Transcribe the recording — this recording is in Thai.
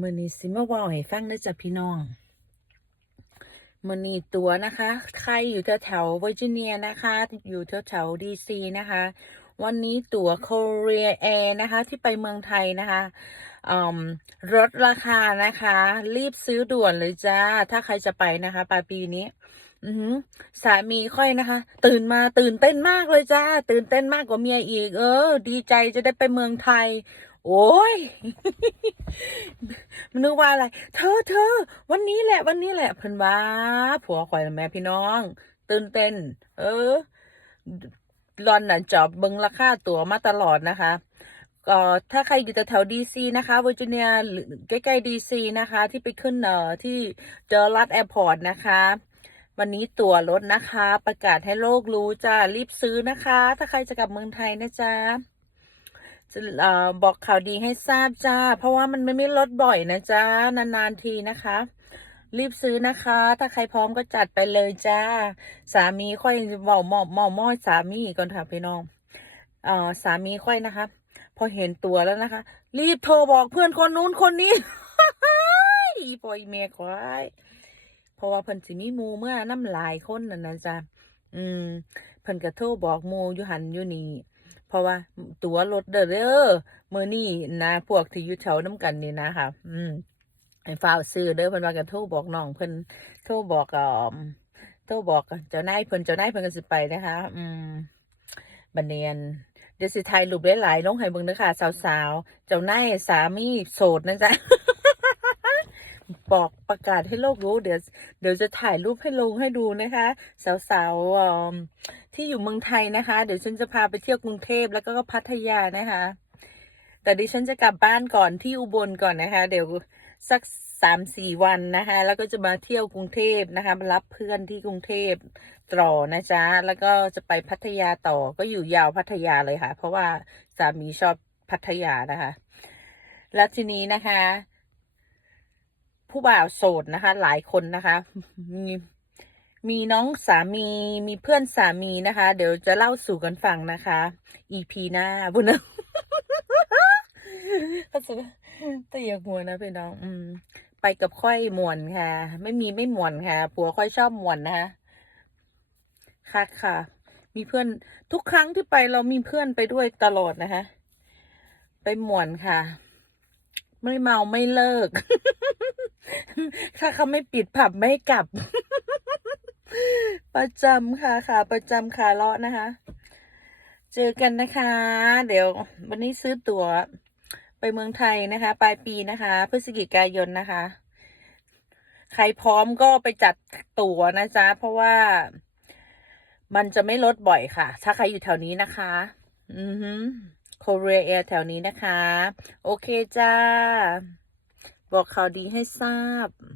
มือนี้สิมาว่าให้ฟังนะจ๊ะพี่น้องมือนี้ตัวนะคะ ใครอยู่แถวแถวเวอร์จิเนียนะคะ อยู่แถวแถวดีซีนะคะ วันนี้ตั๋ว Korea Air นะคะ ที่ไปเมืองไทยนะคะลดราคานะคะ รีบซื้อด่วนเลยจ้า ถ้าใครจะไปนะคะ ปลายปีนี้สามีค่อยนะคะ ตื่นมาตื่นเต้นมากเลยจ้า ตื่นเต้นมากกว่าเมียอีก เออ ดีใจจะได้ไปเมืองไทย โอ้ยมันนึกว่าอะไร เธอเธอวันนี้แหละ วันนี้แหละเพิ่นว่าผัวข่อยแม่พี่น้อง ตื่นเต้น เออรอนน่ะจอบเบิงราคาตั๋วมาตลอดนะคะก็ถ้าใครอยู่แถวดีซีนะคะเวอร์จิเนียหรือใกล้ๆดีซีนะคะ ที่ไปขึ้นเอ่อที่เจอรัดแอร์พอร์ตนะคะ วันนี้ตั๋วลดนะคะ ประกาศให้โลกรู้จ้ารีบซื้อนะคะ ถ้าใครจะกลับเมืองไทยนะจ๊ะ จะบอกข่าวดีให้ทราบจ้า เพราะว่ามันไม่ไม่ลดบ่อยนะจ๊ะนานๆทีนะคะ รีบซื้อนะคะ ถ้าใครพร้อมก็จัดไปเลยจ้า สามีค่อยเมาเมาเมาม้อยสามีก่อนค่ะพี่น้องเอ่อสามีค่อยนะคะ พอเห็นตัวแล้วนะคะ รีบโทรบอกเพื่อนคนนู้นคนนี้อีปอยเมียควายเพราะว่าเพิ่นสิมีมูเมื่อน้ำลายคนนั่นนะจ๊ะอืมเพิ่นก็โทรบอกมูอยู่หันอยู่นี่ เพราะว่าตั๋วรถเด้อเด้อมื้อนี้นะพวกที่อยู่แถวน้ำกันนี่นะคะ อืมให้ฟ้าวซื้อเด้อเพิ่นว่าก็โทรบอกน้องเพิ่นโทรบอกอ่อโทรบอกเจ้านายเพิ่นเจ้านายเพิ่นก็สิไปนะคะ อืมบันเนียนเดี๋ยวสิถ่ายรูปหลายๆลงให้เบิ่งเด้อค่ะ สาวๆ เจ้านายสามีโสดนะจ๊ะ บอกประกาศให้โลกรู้ เดี๋ยวเดี๋ยวจะถ่ายรูปให้ลงให้ดูนะคะ สาวๆที่อยู่เมืองไทยนะคะ เดี๋ยวฉันจะพาไปเที่ยวกรุงเทพแล้วก็พัทยานะคะ แต่ดิฉันจะกลับบ้านก่อนที่อุบลก่อนนะคะ เดี๋ยวสักสามสี่วันนะคะ แล้วก็จะมาเที่ยวกรุงเทพนะคะมารับเพื่อนที่กรุงเทพต่อนะจ๊ะ แล้วก็จะไปพัทยาต่อก็อยู่ยาวพัทยาเลยค่ะ เพราะว่าสามีชอบพัทยานะคะ แล้วทีนี้นะคะ ผู้บ่าวโสดนะคะ หลายคนนะคะ มีมีน้องสามีมีเพื่อนสามีนะคะ เดี๋ยวจะเล่าสู่กันฟังนะคะ EP หน้าบุญนะก็จะแต่อย่าหัวนะพี่น้อง อืม ไปกับค่อยมวนค่ะ ไม่มีไม่มวนค่ะผัวค่อยชอบมวนนะคะค่ะค่ะ มีเพื่อนทุกครั้งที่ไปเรามีเพื่อนไปด้วยตลอดนะคะ ไปมวนค่ะ ไม่เมาไม่เลิก ถ้าเขาไม่ปิดผับไม่กลับ ประจำค่ะค่ะ ประจำค่ะเลาะนะคะ เจอกันนะคะ เดี๋ยว วันนี้ซื้อตั๋วไปเมืองไทยนะคะ ปลายปีนะคะพฤศจิกายนนะคะ ใครพร้อมก็ไปจัดตั๋วนะจ๊ะ เพราะว่ามันจะไม่ลดบ่อยค่ะ ถ้าใครอยู่แถวนี้นะคะ อือฮึโคเรียแอร์แถวนี้นะคะ โอเคจ้า บอกข่าวดีให้ทราบ